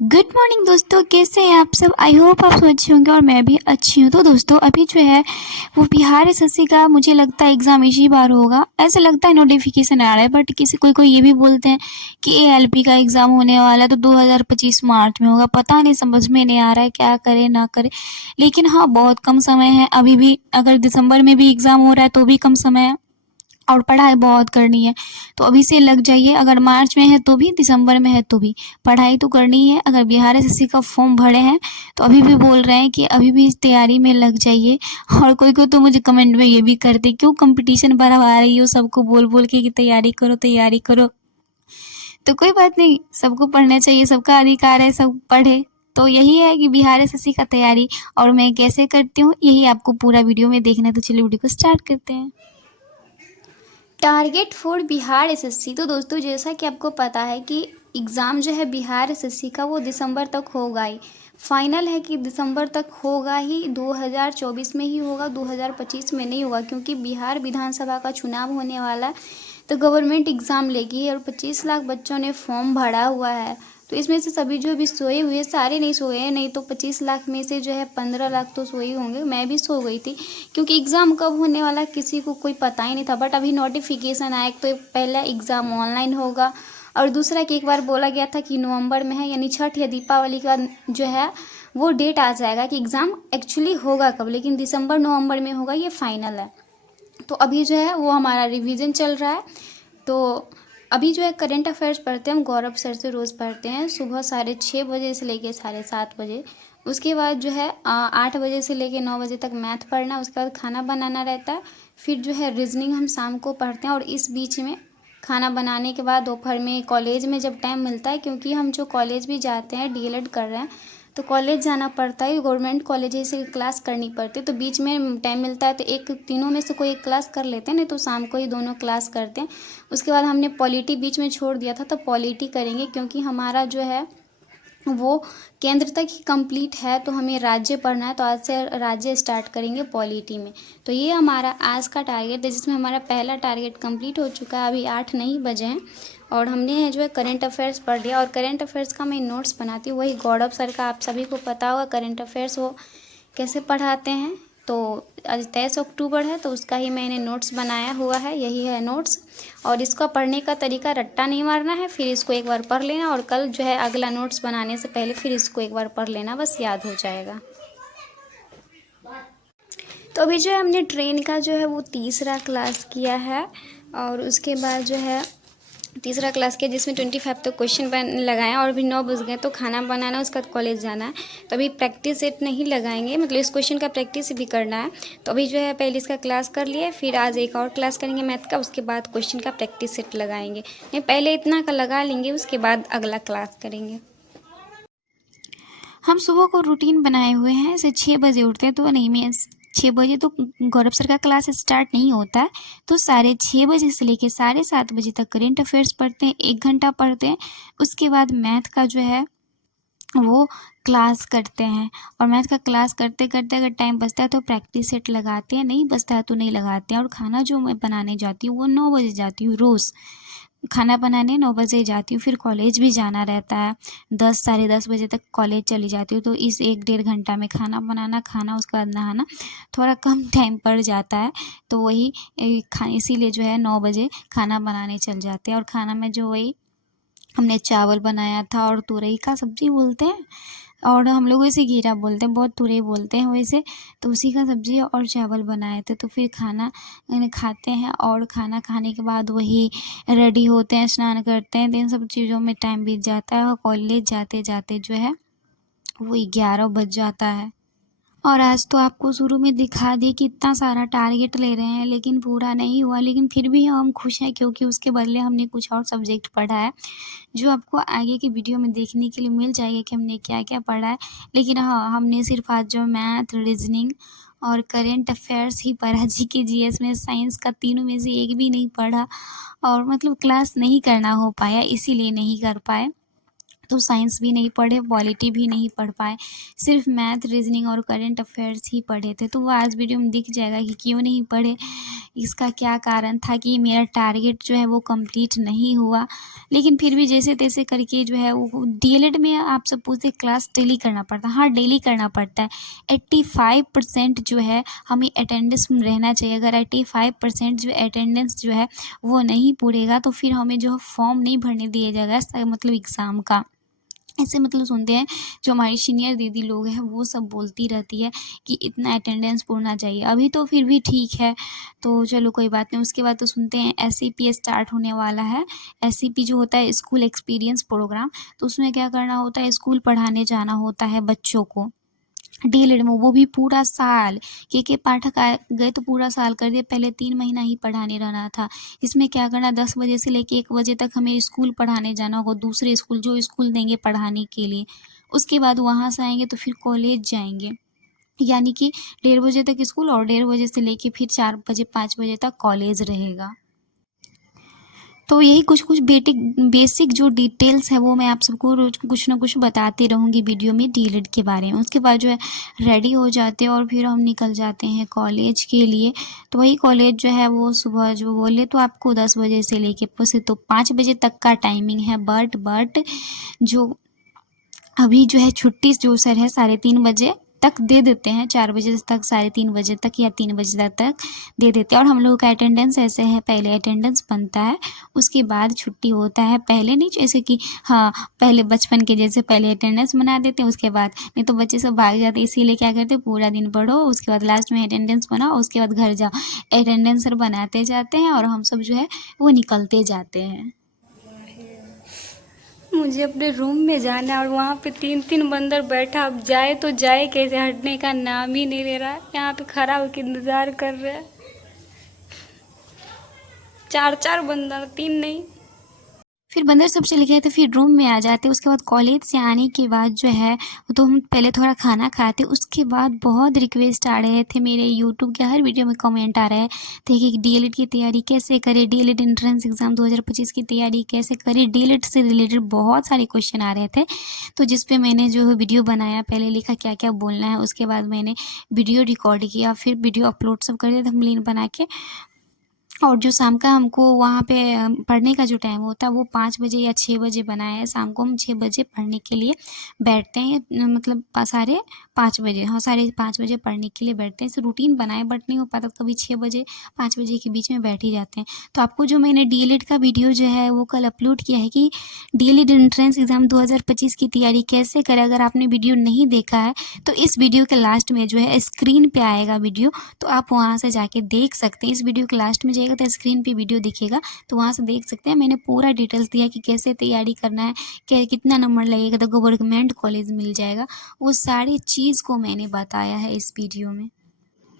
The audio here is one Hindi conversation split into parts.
गुड मॉर्निंग दोस्तों, कैसे हैं आप सब। आई होप आप सब अच्छे होंगे और मैं भी अच्छी हूँ। तो दोस्तों अभी जो है वो बिहार एसएससी का मुझे लगता है एग्ज़ाम इसी बार होगा, ऐसा लगता है। नोटिफिकेशन आ रहा है बट किसी कोई ये भी बोलते हैं कि एएलपी का एग्ज़ाम होने वाला है तो 2025 मार्च में होगा। पता नहीं, समझ में नहीं आ रहा है क्या करें ना करें। लेकिन हाँ, बहुत कम समय है अभी भी। अगर दिसंबर में भी एग्ज़ाम हो रहा है तो भी कम समय है और पढ़ाई बहुत करनी है, तो अभी से लग जाइए। अगर मार्च में है तो भी, दिसंबर में है तो भी पढ़ाई तो करनी ही है। अगर बिहार एसएससी का फॉर्म भरे हैं तो अभी भी बोल रहे हैं कि अभी भी तैयारी में लग जाइए। और कोई तो मुझे कमेंट में ये भी करते, क्यों कंपटीशन बढ़वा रही हो सबको बोल बोल के कि तैयारी करो तैयारी करो। तो कोई बात नहीं, सबको पढ़ना चाहिए, सबका अधिकार है, सब पढ़े। तो यही है कि बिहार एसएससी का तैयारी और मैं कैसे करती हूँ, यही आपको पूरा वीडियो में देखना है। तो चलिए वीडियो को स्टार्ट करते हैं। Target for Bihar SSC. तो दोस्तों जैसा कि आपको पता है कि एग्ज़ाम जो है बिहार एसएससी का वो दिसंबर तक होगा ही। फाइनल है कि दिसंबर तक होगा ही, 2024 में ही होगा, 2025 में नहीं होगा, क्योंकि बिहार विधानसभा का चुनाव होने वाला है तो गवर्नमेंट एग्ज़ाम लेगी। और 25 लाख बच्चों ने फॉर्म भरा हुआ है, तो इसमें से सभी जो भी सोए हुए, सारे नहीं सोए हैं, नहीं तो 25 लाख में से जो है 15 लाख तो सोए होंगे। मैं भी सो गई थी, क्योंकि एग्ज़ाम कब होने वाला किसी को कोई पता ही नहीं था। बट अभी नोटिफिकेशन आया तो पहला एग्ज़ाम ऑनलाइन होगा और दूसरा कि एक बार बोला गया था कि नवंबर में है, यानी छठ या दीपावली का जो है वो डेट आ जाएगा कि एग्ज़ाम एक्चुअली होगा कब, लेकिन दिसंबर नवंबर में होगा, ये फाइनल है। तो अभी जो है वो हमारा रिवीजन चल रहा है। तो अभी जो है करंट अफेयर्स पढ़ते हैं हम, गौरव सर से रोज़ पढ़ते हैं सुबह 6:30 से लेके 7:30 बजे। उसके बाद जो है 8 बजे से लेके 9 बजे तक मैथ पढ़ना, उसके बाद खाना बनाना रहता है। फिर जो है रीजनिंग हम शाम को पढ़ते हैं। और इस बीच में खाना बनाने के बाद दोपहर में कॉलेज में जब टाइम मिलता है, क्योंकि हम जो कॉलेज भी जाते हैं, डीएलएड कर रहे हैं, तो कॉलेज जाना पड़ता है, गवर्नमेंट कॉलेज से क्लास करनी पड़ती है। तो बीच में टाइम मिलता है तो एक तीनों में से कोई एक क्लास कर लेते हैं, नहीं तो शाम को ही दोनों क्लास करते हैं। उसके बाद हमने पॉलिटी बीच में छोड़ दिया था, तो पॉलिटी करेंगे, क्योंकि हमारा जो है वो केंद्र तक ही कंप्लीट है, तो हमें राज्य पढ़ना है, तो आज से राज्य स्टार्ट करेंगे पॉलिटी में। तो ये हमारा आज का टारगेट है, जिसमें हमारा पहला टारगेट कंप्लीट हो चुका है। अभी 8 नहीं बजे हैं और हमने जो है करंट अफेयर्स पढ़ लिया। और करंट अफेयर्स का मैं नोट्स बनाती हूँ, वही गौरव सर का, आप सभी को पता होगा करंट अफेयर्स वो कैसे पढ़ाते हैं। तो आज 23 अक्टूबर है, तो उसका ही मैंने नोट्स बनाया हुआ है, यही है नोट्स। और इसका पढ़ने का तरीका, रट्टा नहीं मारना है, फिर इसको एक बार पढ़ लेना और कल जो है अगला नोट्स बनाने से पहले फिर इसको एक बार पढ़ लेना, बस याद हो जाएगा। तो अभी जो है हमने ट्रेन का जो है वो तीसरा क्लास किया है। और उसके बाद जो है तीसरा क्लास किया, जिसमें 25 तो क्वेश्चन लगाए। और अभी 9 बज गए तो खाना बनाना, उसके बाद कॉलेज जाना है। तो अभी प्रैक्टिस सेट नहीं लगाएंगे, मतलब इस क्वेश्चन का प्रैक्टिस भी करना है। तो अभी जो है पहले इसका क्लास कर लिए, फिर आज एक और क्लास करेंगे मैथ का, उसके बाद क्वेश्चन का प्रैक्टिस सेट लगाएंगे। नहीं, पहले इतना का लगा लेंगे, उसके बाद अगला क्लास करेंगे। हम सुबह को रूटीन बनाए हुए हैं, ऐसे 6 बजे उठते हैं, तो नहीं, मैं 6 बजे तो गौरव सर का क्लास स्टार्ट नहीं होता है, तो 6:30 से लेके 7:30 बजे तक करेंट अफेयर्स पढ़ते हैं, 1 घंटा पढ़ते हैं। उसके बाद मैथ का जो है वो क्लास करते हैं। और मैथ का क्लास करते करते अगर टाइम बचता है तो प्रैक्टिस सेट लगाते हैं, नहीं बचता है तो नहीं लगाते हैं। और खाना जो मैं बनाने जाती हूँ वो 9 बजे जाती हूँ रोज़। खाना बनाने 9 बजे जाती हूँ, फिर कॉलेज भी जाना रहता है, 10 10:30 बजे तक कॉलेज चली जाती हूँ। तो इस 1 डेढ़ घंटा में खाना बनाना, खाना, उसके बाद नहाना, थोड़ा कम टाइम पड़ जाता है। तो वही इसीलिए जो है 9 बजे खाना बनाने चल जाते हैं। और खाना में जो वही हमने चावल बनाया था और तुरई का सब्ज़ी बोलते हैं, और हम लोग वैसे घीरा बोलते हैं, बहुत तुरई बोलते हैं वैसे। तो उसी का सब्ज़ी और चावल बनाए थे। तो फिर खाना खाते हैं और खाना खाने के बाद वही रेडी होते हैं, स्नान करते हैं, तो इन सब चीज़ों में टाइम बीत जाता है। और कॉलेज जाते जाते जो है वो 11 बज जाता है। और आज तो आपको शुरू में दिखा दी कि इतना सारा टारगेट ले रहे हैं, लेकिन पूरा नहीं हुआ। लेकिन फिर भी हम खुश हैं, क्योंकि उसके बदले हमने कुछ और सब्जेक्ट पढ़ा है, जो आपको आगे की वीडियो में देखने के लिए मिल जाएगा कि हमने क्या क्या पढ़ा है। लेकिन हाँ, हमने सिर्फ आज जो मैथ, रीजनिंग और करेंट अफेयर्स ही पढ़ा। जीके जीएस में, साइंस का तीनों में से एक भी नहीं पढ़ा। और मतलब क्लास नहीं करना हो पाया, इसीलिए नहीं कर पाए। तो साइंस भी नहीं पढ़े, पॉलिटी भी नहीं पढ़ पाए, सिर्फ मैथ, रीजनिंग और करंट अफेयर्स ही पढ़े थे। तो वो आज वीडियो में दिख जाएगा कि क्यों नहीं पढ़े, इसका क्या कारण था कि मेरा टारगेट जो है वो कंप्लीट नहीं हुआ। लेकिन फिर भी जैसे तैसे करके जो है वो डीएलएड में आप सब पूछते क्लास डेली करना पड़ता है। हाँ, डेली करना पड़ता है। 85% जो है हमें अटेंडेंस में रहना चाहिए। अगर 85% जो अटेंडेंस जो है वो नहीं पूरेगा तो फिर हमें जो है फॉर्म नहीं भरने दिया जाएगा, मतलब एग्ज़ाम का। ऐसे मतलब सुनते हैं, जो हमारी सीनियर दीदी लोग हैं वो सब बोलती रहती है कि इतना अटेंडेंस पूरना चाहिए। अभी तो फिर भी ठीक है, तो चलो कोई बात नहीं। उसके बाद तो सुनते हैं एसईपी स्टार्ट होने वाला है। एसईपी जो होता है स्कूल एक्सपीरियंस प्रोग्राम, तो उसमें क्या करना होता है, स्कूल पढ़ाने जाना होता है बच्चों को डीएलएड में, वो भी पूरा साल। के पाठक गए तो पूरा साल कर दिए, पहले 3 महीना ही पढ़ाने रहना था। इसमें क्या करना, 10 बजे से लेके 1 बजे तक हमें स्कूल पढ़ाने जाना होगा, दूसरे स्कूल जो स्कूल देंगे पढ़ाने के लिए। उसके बाद वहाँ से आएंगे तो फिर कॉलेज जाएंगे, यानी कि 1:30 बजे तक स्कूल और 1:30 बजे से लेके फिर 4 बजे 5 बजे तक कॉलेज रहेगा। तो यही कुछ बेसिक जो डिटेल्स है वो मैं आप सबको रोज कुछ ना कुछ बताती रहूँगी वीडियो में डीएलएड के बारे में। उसके बाद जो है रेडी हो जाते हैं और फिर हम निकल जाते हैं कॉलेज के लिए। तो वही कॉलेज जो है वो सुबह जो बोले तो आपको 10 बजे से लेके वैसे तो 5 बजे तक का टाइमिंग है, बट जो अभी जो है छुट्टी जो सर है 3:30 बजे तक दे देते हैं, 4 बजे तक 3:30 बजे तक या 3 बजे तक दे देते हैं। और हम लोगों का अटेंडेंस ऐसे है, पहले अटेंडेंस बनता है, उसके बाद छुट्टी होता है। पहले नहीं जैसे कि हाँ, पहले बचपन के जैसे पहले अटेंडेंस बना देते हैं, उसके बाद नहीं तो बच्चे सब भाग जाते हैं। इसीलिए क्या करते हैं, पूरा दिन पढ़ो, उसके बाद लास्ट में अटेंडेंस बनाओ, उसके बाद घर जाओ। अटेंडेंस सर बनाते जाते हैं और हम सब जो है वो निकलते जाते हैं। मुझे अपने रूम में जाना है और वहाँ पे 3 बंदर बैठा, अब जाए तो जाए कैसे, हटने का नाम ही नहीं ले रहा है। यहाँ पे खड़ा होकर इंतजार कर रहे हैं। 4 बंदर, 3 नहीं। फिर बंदर सब चले गए तो फिर रूम में आ जाते। उसके बाद कॉलेज से आने के बाद जो है तो हम पहले थोड़ा खाना खाते। उसके बाद बहुत रिक्वेस्ट आ रहे थे, मेरे यूट्यूब के हर वीडियो में कमेंट आ रहे थे कि डीएलएड की तैयारी कैसे करें, डीएलएड एंट्रेंस एग्ज़ाम 2025 की तैयारी कैसे करें, डीएलएड से रिलेटेड बहुत सारे क्वेश्चन आ रहे थे। तो जिस पे मैंने जो है वीडियो बनाया, पहले लिखा क्या क्या बोलना है, उसके बाद मैंने वीडियो रिकॉर्ड किया, फिर वीडियो अपलोड सब कर दिया थंबनेल बना के। और जो शाम का हमको वहाँ पे पढ़ने का जो टाइम होता है वो 5 बजे या 6 बजे बनाया है। शाम को हम 6 बजे पढ़ने के लिए बैठते हैं, मतलब 5:30 बजे, हाँ 5:30 बजे पढ़ने के लिए बैठते हैं। इसे रूटीन बनाए बट नहीं हो पाता, कभी 6 बजे 5 बजे के बीच में बैठ ही जाते हैं। तो आपको जो मैंने डीएलएड का वीडियो जो है वो कल अपलोड किया है कि डीएलएड एंट्रेंस एग्ज़ाम 2025 की तैयारी कैसे करें। अगर आपने वीडियो नहीं देखा है तो इस वीडियो के लास्ट में जो है स्क्रीन पे आएगा वीडियो, तो आप वहाँ से जाके देख सकते हैं। इस वीडियो के लास्ट में जाइएगा तो स्क्रीन पे वीडियो दिखेगा, तो वहाँ से देख सकते हैं। मैंने पूरा डिटेल्स दिया कि कैसे तैयारी करना है, क्या कितना नंबर लगेगा तो गवर्नमेंट कॉलेज मिल जाएगा, वो सारी चीज़ को मैंने बताया है इस वीडियो में।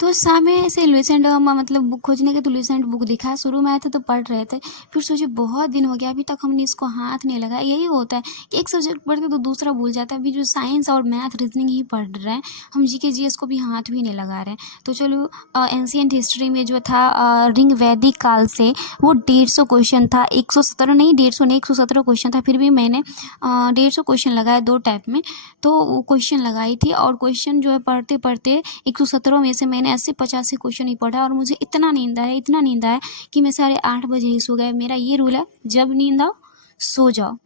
तो सामने ऐसे लुसेंट मतलब बुक खोजने के तो लुसेंट बुक दिखा, शुरू में आए थे तो पढ़ रहे थे, फिर सोचे बहुत दिन हो गया अभी तक हमने इसको हाथ नहीं लगाया। यही होता है कि एक सब्जेक्ट पढ़ते तो दूसरा भूल जाता है। अभी जो साइंस और मैथ रीजनिंग ही पढ़ रहे हैं, हम जीके जीएस को भी हाथ भी नहीं लगा रहे हैं। तो चलो एंशिएंट हिस्ट्री में जो था रिंग वैदिक काल से वो 150 क्वेश्चन था, 117 नहीं, 150 नहीं, 117 क्वेश्चन था। फिर भी मैंने 150 क्वेश्चन लगाया 2 टाइप में, तो वो क्वेश्चन लगाई थी। और क्वेश्चन जो है पढ़ते पढ़ते 117 में से मैंने 80-85 क्वेश्चन ही पढ़ा और मुझे इतना नींद आया कि मैं 8:30 बजे ही सो गया। मेरा ये रूल है, जब नींद आओ सो जाओ,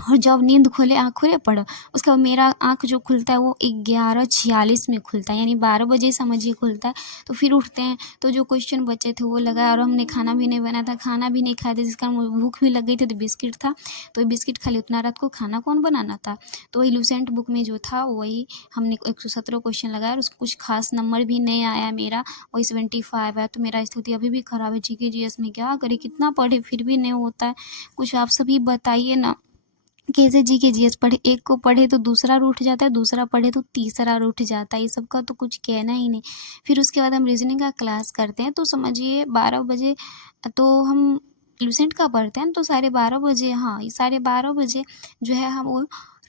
और जब नींद खुले आँख खुले पढ़ो। उसके बाद मेरा आँख जो खुलता है वो 11:46 में खुलता है, यानी 12 बजे समझिए खुलता है। तो फिर उठते हैं, तो जो क्वेश्चन बचे थे वो लगाया, और हमने खाना भी नहीं बनाया था, खाना भी नहीं खाए थे, जिस कारण मुझे भूख भी लग गई थी। तो बिस्किट था, तो बिस्किट खा ली, उतना रात को खाना कौन बनाना था। तो वही लुसेंट बुक में जो था वही हमने 117 क्वेश्चन लगाया, और उसको कुछ खास नंबर भी नहीं आया मेरा, वही 75 है। तो मेरा स्थिति अभी भी ख़राब है। जीके जीएस में क्या करें, कितना पढ़े फिर भी नहीं होता है। कुछ आप सभी बताइए ना, कैसे जीके जीएस पढ़े, एक को पढ़े तो दूसरा रूठ जाता है, दूसरा पढ़े तो तीसरा रूठ जाता है। ये सब का तो कुछ कहना ही नहीं। फिर उसके बाद हम रीजनिंग का क्लास करते हैं, तो समझिए 12 बजे तो हम लुसेंट का पढ़ते हैं, तो 12:30 बजे, हाँ 12:30 बजे जो है हम वो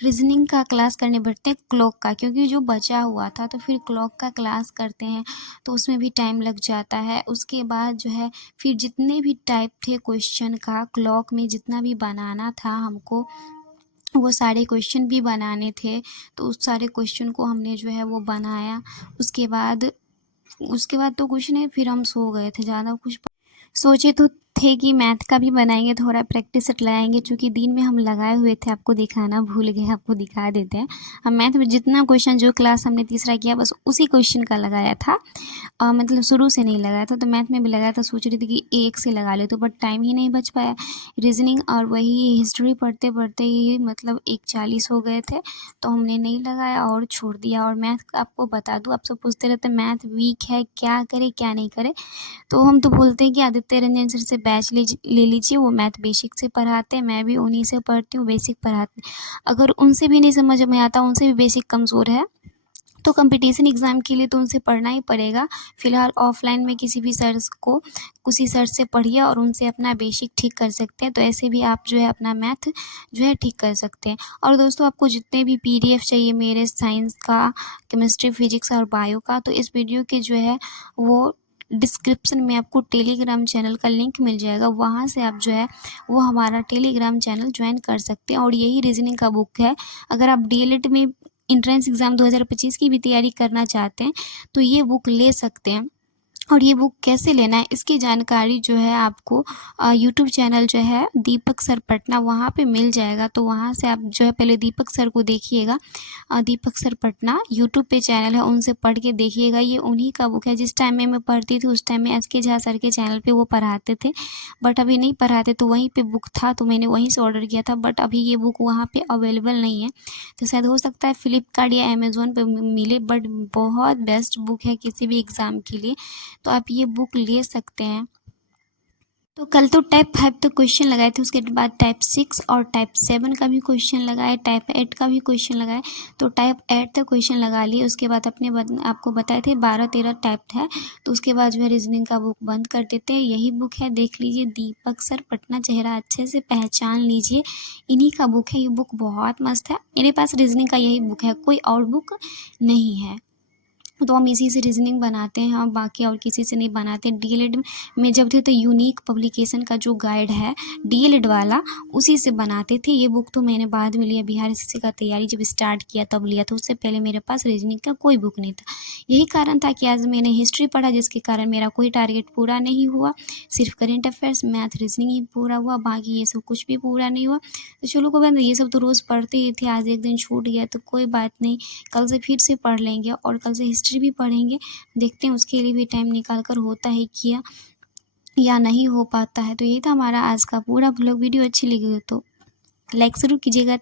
रीजनिंग का क्लास करने बैठते हैं क्लॉक का, क्योंकि जो बचा हुआ था। तो फिर क्लॉक का क्लास करते हैं, तो उसमें भी टाइम लग जाता है। उसके बाद जो है फिर जितने भी टाइप थे क्वेश्चन का क्लॉक में जितना भी बनाना था हमको, वो सारे क्वेश्चन भी बनाने थे। तो उस सारे क्वेश्चन को हमने जो है वो बनाया। उसके बाद उसके बाद तो कुछ नहीं, फिर हम सो गए थे। ज़्यादा कुछ सोचे तो थे कि मैथ का भी बनाएंगे, थोड़ा प्रैक्टिस लगाएंगे, चूँकि दिन में हम लगाए हुए थे, आपको दिखाना भूल गए, आपको दिखा देते हैं। हम मैथ में जितना क्वेश्चन जो क्लास हमने तीसरा किया बस उसी क्वेश्चन का लगाया था, मतलब शुरू से नहीं लगाया था। तो मैथ में भी लगाया था, सोच रही थी कि एक से लगा ले, तो बट टाइम ही नहीं बच पाया। रीजनिंग और वही हिस्ट्री पढ़ते पढ़ते ही मतलब 1:40 हो गए थे, तो हमने नहीं लगाया और छोड़ दिया। और मैथ आपको बता दूँ, आप सब पूछते रहते हैं मैथ वीक है, क्या करे क्या नहीं करे, तो हम तो बोलते हैं कि आदित्य रंजन सर से बैच ले लीजिए, वो मैथ बेसिक से पढ़ाते हैं, मैं भी उन्हीं से पढ़ती हूँ, बेसिक पढ़ाते हैं। अगर उनसे भी नहीं समझ में आता, उनसे भी बेसिक कमज़ोर है, तो कंपटीशन एग्ज़ाम के लिए तो उनसे पढ़ना ही पड़ेगा। फ़िलहाल ऑफलाइन में किसी सर से पढ़िए और उनसे अपना बेसिक ठीक कर सकते हैं। तो ऐसे भी आप जो है अपना मैथ जो है ठीक कर सकते हैं। और दोस्तों, आपको जितने भी PDF चाहिए मेरे साइंस का, केमिस्ट्री, फिजिक्स और बायो का, तो इस वीडियो के जो है वो डिस्क्रिप्शन में आपको टेलीग्राम चैनल का लिंक मिल जाएगा, वहाँ से आप जो है वो हमारा टेलीग्राम चैनल ज्वाइन कर सकते हैं। और यही रीजनिंग का बुक है। अगर आप DLED में एंट्रेंस एग्ज़ाम 2025 की भी तैयारी करना चाहते हैं तो ये बुक ले सकते हैं। और ये बुक कैसे लेना है इसकी जानकारी जो है आपको यूट्यूब चैनल जो है दीपक सर पटना, वहाँ पे मिल जाएगा। तो वहाँ से आप जो है पहले दीपक सर को देखिएगा, दीपक सर पटना यूट्यूब पे चैनल है, उनसे पढ़ के देखिएगा। ये उन्हीं का बुक है। जिस टाइम में मैं पढ़ती थी उस टाइम में SK झा सर के चैनल पे वो पढ़ाते थे, बट अभी नहीं पढ़ाते, तो वहीं पे बुक था तो मैंने वहीं से ऑर्डर किया था। बट अभी ये बुक वहाँ पे अवेलेबल नहीं है, तो शायद हो सकता है फ्लिपकार्ट या अमेज़ोन पे मिले। बट बहुत बेस्ट बुक है किसी भी एग्ज़ाम के लिए, तो आप ये बुक ले सकते हैं। तो कल तो टाइप 5 तो क्वेश्चन लगाए थे, उसके बाद टाइप 6 और टाइप 7 का भी क्वेश्चन लगाए, टाइप 8 का भी क्वेश्चन लगाए। तो टाइप 8 तक क्वेश्चन लगा लिए। उसके बाद आपको बताए थे 12-13 टाइप है, तो उसके बाद जो है रीजनिंग का बुक बंद कर देते हैं। यही बुक है, देख लीजिए, दीपक सर पटना, चेहरा अच्छे से पहचान लीजिए, इन्हीं का बुक है। ये बुक बहुत मस्त है। मेरे पास रीजनिंग का यही बुक है, कोई और बुक नहीं है। तो हम इसी से रीजनिंग बनाते हैं, हम बाकी और किसी से नहीं बनाते। DLED में जब थे तो यूनिक पब्लिकेशन का जो गाइड है DLED वाला, उसी से बनाते थे। ये बुक तो मैंने बाद में लिया, बिहार SSC का तैयारी जब स्टार्ट किया तब लिया था, उससे पहले मेरे पास रीजनिंग का कोई बुक नहीं था। यही कारण था कि आज मैंने हिस्ट्री पढ़ा, जिसके कारण मेरा कोई टारगेट पूरा नहीं हुआ। सिर्फ करेंट अफेयर्स, मैथ, रीजनिंग ही पूरा हुआ, बाकी ये सब कुछ भी पूरा नहीं हुआ। तो चलो कोई बात नहीं, ये सब तो रोज़ पढ़ते ही थे, आज एक दिन छूट गया तो कोई बात नहीं, कल से फिर से पढ़ लेंगे और कल से हिस्ट्री भी पढ़ेंगे। देखते हैं उसके लिए भी टाइम निकाल कर होता है क्या या नहीं हो पाता है। तो यही था हमारा आज का पूरा व्लॉग। वीडियो अच्छी लगी हो तो लाइक ज़रूर कीजिएगा।